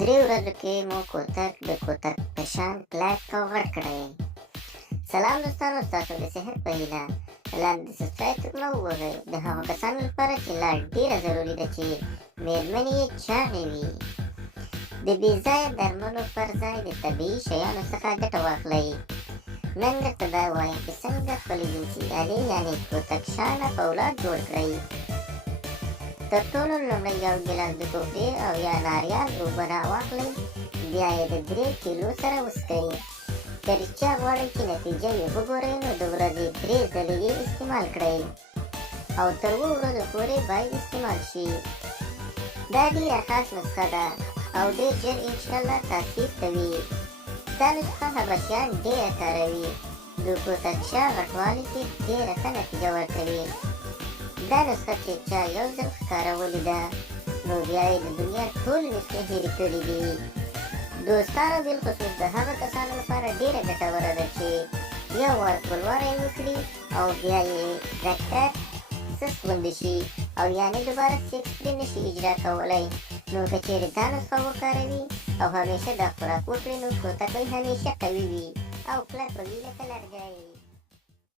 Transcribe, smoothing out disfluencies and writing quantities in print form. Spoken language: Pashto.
درې ورځو کې مو کوتک د کوتک په شان کلک او غټ کړی. سلام دوستانو، ستاسو د صحت په هیله لاندې سبسکرایب ټکونه ووهئ د هغو کسانو لپاره چې لا ډېره ضروري ده چې مېرمنې یې چاغې وي. د بې ځایه درملو پر ځای د طبیعي شیانو څخه ګټه واخلئ. نن درته دا وایم چې څنګه خپلې جنسي آلې یعنې کوتک شانه اولاد جوړ کړئ. تر ټولو لومړی یو ګیلاس د کوپرې او یا ناریال اوبه راواخلئ، بیا یې د 3 کیلو سره وڅښئ. که رښتیا غواړئ چې نتیجه یې وګورئ نو د ورځې 3 ځلې یې استعمال کړئ او تر 7 ورځو پورې باید استعمال شي. دا ډېره خاص نسخه ده او ډېر ژر انشاءالله تاثیر کوي. دا نسخه حبشیان ډېره کاروي. د کوتک شا غټوالي کې ډېره ښه نتیجه ورکوي. دا نسخه چې چا یو ځل کارولې ده نو بیا یې د دنیا ټولې نسخې هېرې کړي دي. دوستانو، بالخصوص د هغه کسانو لپاره ډېره ګټوره ده چې یو وار ټولواری وکړي او بیا یې ډاکټر سست غوندې شي او یعنې دوباره سیکس پرې نشي اجرا کولی. نو که چېرې دا نسخه وکاروي او همیشه دا خوراک وکړي نو کوتک به همیشه قوي وي او کلک به وي لکه لرګی.